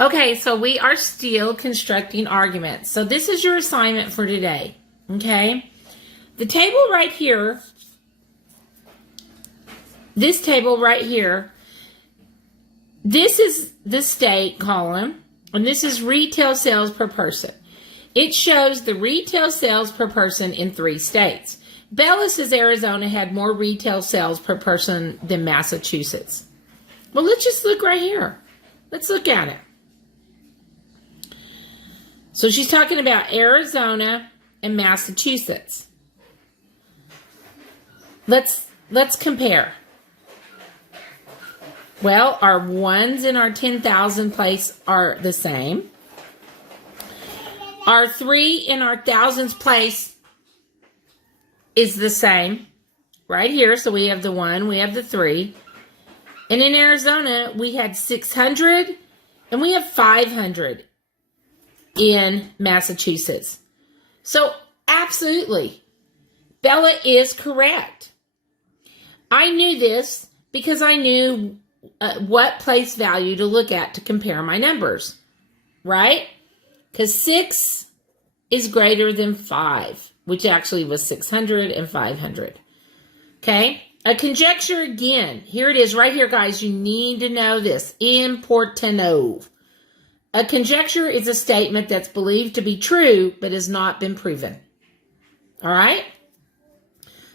Okay, so we are still constructing arguments. So this is your assignment for today, okay? The table right here, this table right here, this is the state column, and this is retail sales per person. It shows the retail sales per person in 3 states. Bella says Arizona had more retail sales per person than Massachusetts. Well, let's just look right here. Let's look at it. So she's talking about Arizona and Massachusetts. Let's compare. Well, our ones in our 10,000 place are the same. Our 3 in our thousands place is the same. Right here, so we have the 1, we have the 3. And in Arizona, we had 600 and we have 500 in Massachusetts. So, absolutely, Bella is correct. I knew this because I knew what place value to look at to compare my numbers, right? Because 6 is greater than 5, which actually was 600 and 500. Okay? A conjecture again. Here it is right here, guys. You need to know this. Importano. A conjecture is a statement that's believed to be true but has not been proven. All right?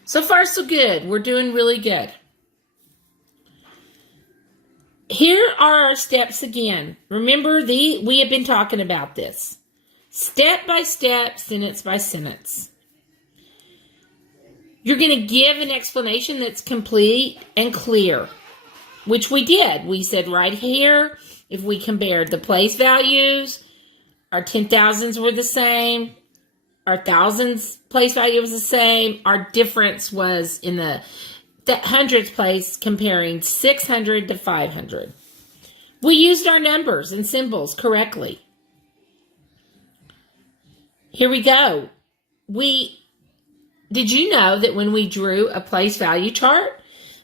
So far, so good. We're doing really good. Here are our steps again. Remember, we have been talking about this. Step by step, sentence by sentence. You're going to give an explanation that's complete and clear, which we did. We said right here, if we compared the place values, our 10,000s were the same, our thousands place value was the same, our difference was in the hundreds place comparing 600 to 500. We used our numbers and symbols correctly. Here we go. Did you know that when we drew a place value chart,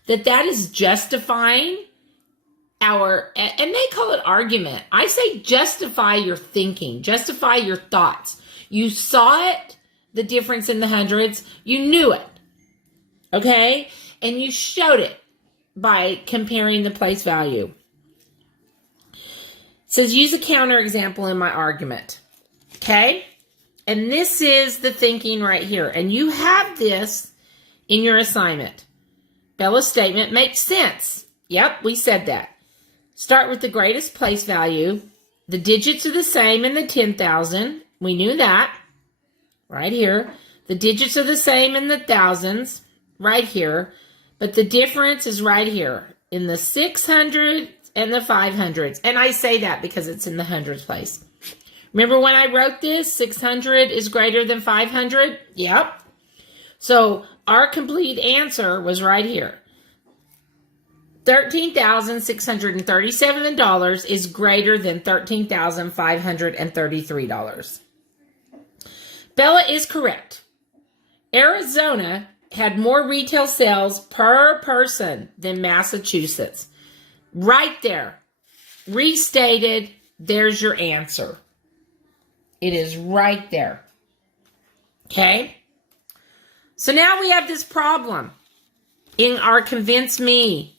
that is justifying our, and they call it argument. I say justify your thinking, justify your thoughts. You saw it, the difference in the hundreds, you knew it, okay? And you showed it by comparing the place value. It says use a counter example in my argument, okay? And this is the thinking right here. And you have this in your assignment. Bella's statement makes sense. Yep, we said that. Start with the greatest place value. The digits are the same in the 10,000. We knew that. Right here. The digits are the same in the thousands. Right here. But the difference is right here. In the 600s and the 500s. And I say that because it's in the hundreds place. Remember when I wrote this, 600 is greater than 500? Yep. So our complete answer was right here. $13,637 is greater than $13,533. Bella is correct. Arizona had more retail sales per person than Massachusetts. Right there. Restated, there's your answer. It is right there. Okay? So now we have this problem in our convince me.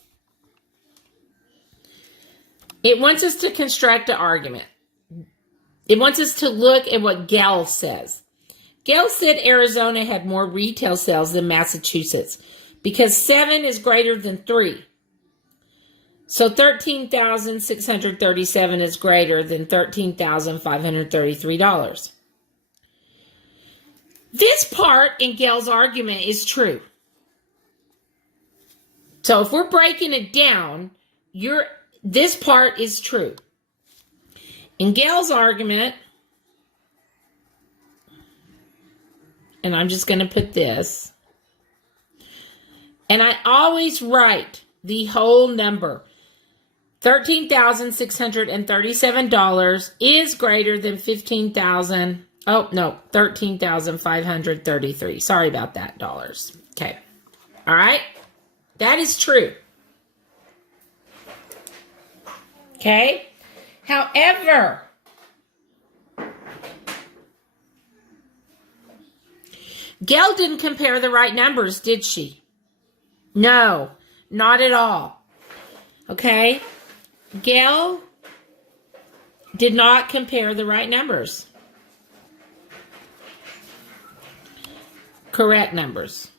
It wants us to construct an argument. It wants us to look at what Gail says. Gail said Arizona had more retail sales than Massachusetts because 7 is greater than 3. So $13,637 is greater than $13,533. This part in Gail's argument is true. So if we're breaking it down, this part is true. In Gail's argument, and I'm just going to put this, and I always write the whole number. $13,637 is greater than $13,533. Sorry about that, dollars. Okay. All right. That is true. Okay. However, Gail didn't compare the right numbers, did she? No, not at all. Okay? Gail did not compare the right numbers. Correct numbers.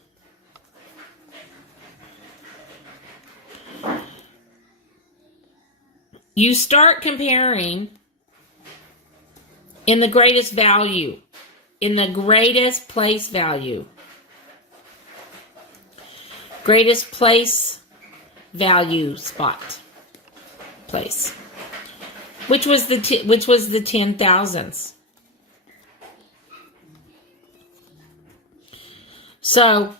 You start comparing in the greatest value, in the greatest place value. Greatest place value spot. Place. Which was the 10,000s. So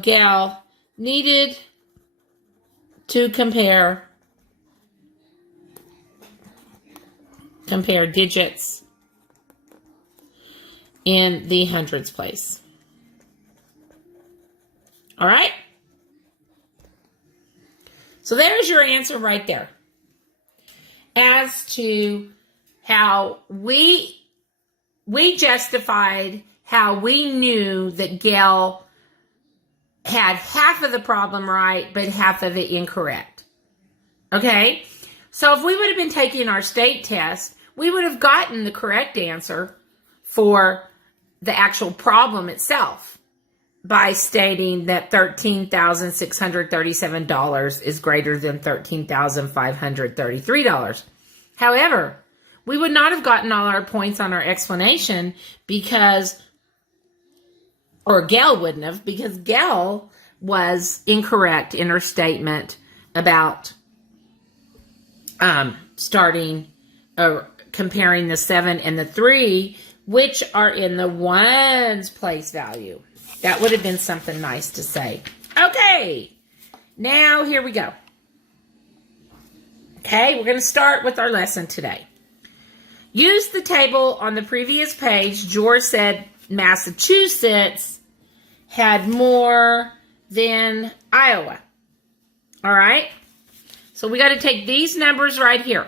Gail needed to compare digits in the hundreds place. All right? So there's your answer right there. As to how we justified how we knew that Gail had half of the problem right, but half of it incorrect. Okay? So if we would have been taking our state test, we would have gotten the correct answer for the actual problem itself by stating that $13,637 is greater than $13,533. However, we would not have gotten all our points on our explanation or Gail wouldn't have, because Gail was incorrect in her statement about comparing the 7 and the 3, which are in the ones place value. That would have been something nice to say. Okay, now here we go. Okay, we're going to start with our lesson today. Use the table on the previous page. George said Massachusetts had more than Iowa. All right, so we got to take these numbers right here.